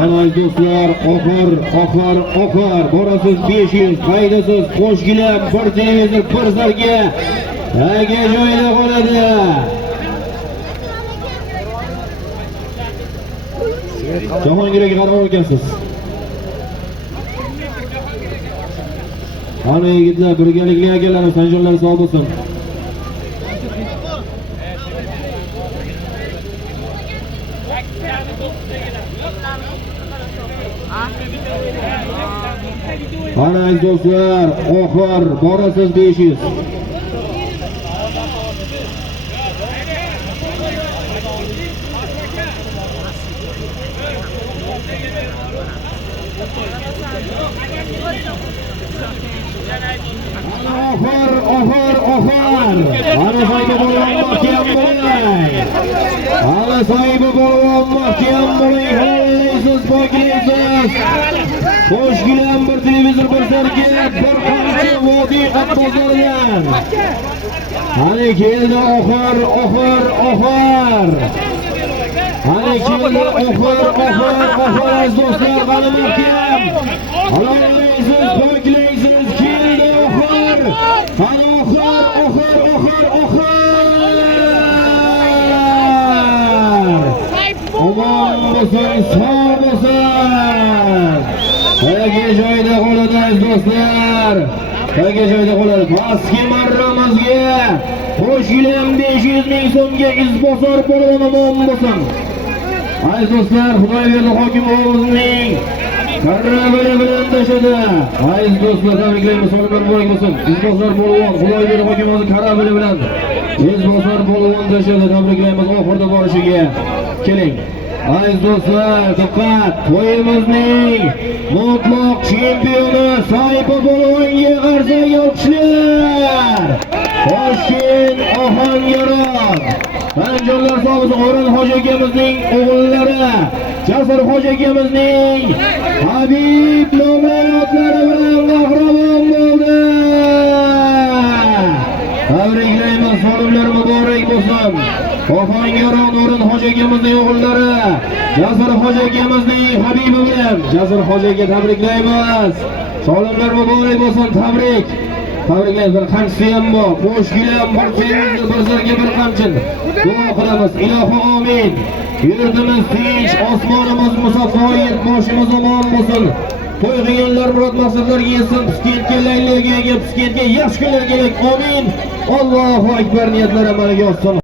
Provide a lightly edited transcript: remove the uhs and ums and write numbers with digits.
Ana do'stlar, oxir. Borasiz 500, foydasiz qo'shgilam, bir televizor, bir zarga. Aka joyida qoladi. Jahongirga qarab olgansiz. Ana yigitlar, birgalikli akalarimiz, sanjonlar sog' bo'lsin. Ana do'stlar, oxir, borasiz 500. Oxir. Ana sahibi bo'lgan mahkam bo'ling. Ana sahibi bo'lgan mahkam bo'ling. Halaysiz, poklaysiz. Qo'shgilam, bir televizor, bir zarga, bir qancha vodiy qatnozlaridan. Ana keldi oxir. Ana keldi oxir do'stlar, qani mahkam. Halaysiz, poklaysiz, keldi oxir. Qani oxir. Omon bo'lsin, sog' bo'lsin. Aka joyida qoladi do'stlar. Aka joyida qoladi. Pastki marramizga qo'shgilam 500 ming so'mga izbosar polvon omon bo'lsin. Aziz do'stlar, Xudoyberdi hokim o'g'limizning karravali bilan tashadi. Aziz do'stlar, tabriklaymiz, salomlar bo'lsin. Izbosar polvon Xudoyberdi hokimimizning karravali bilan izbosar polvon tashadi. Tabriklaymiz oxirda borishiga. Keling. Aziz do'stlar, diqqat! To'yimizning mutlaq chempioni Sayfi polvonga qarsak olqishlar. Toshkent Ohangaron. Anjorlar sog'isi O'rin hoji akamizning o'g'illari, Jasur hoji akamizning Habib nominatlari bilan qahramon bo'ldi. Tabriklaymiz, salomlar muborak bo'lsin. Ohangaron O'rin hoji akamizning o'g'illari, Jasur hoji akamizning Habibi bilan Jasur hoji aka tabriklaymiz. Salomlar muborak bo'lsin, tabrik. Tabriklaymiz, bir qamchisi ham bor. Qo'shgilam, bir televizor, bir zarga, bir qamchin. Duo qilamiz, ilohi amin. Yurtimiz tinch, osmonimiz musaffoyat, boshimiz omon bo'lsin. To'y qilganlar murod maqsadlarga yetsin. Piskentga, laylarga, Piskentga yaxshi kunlar kelak. Amin. Allohu akbar, niyatlar amalga oshsin.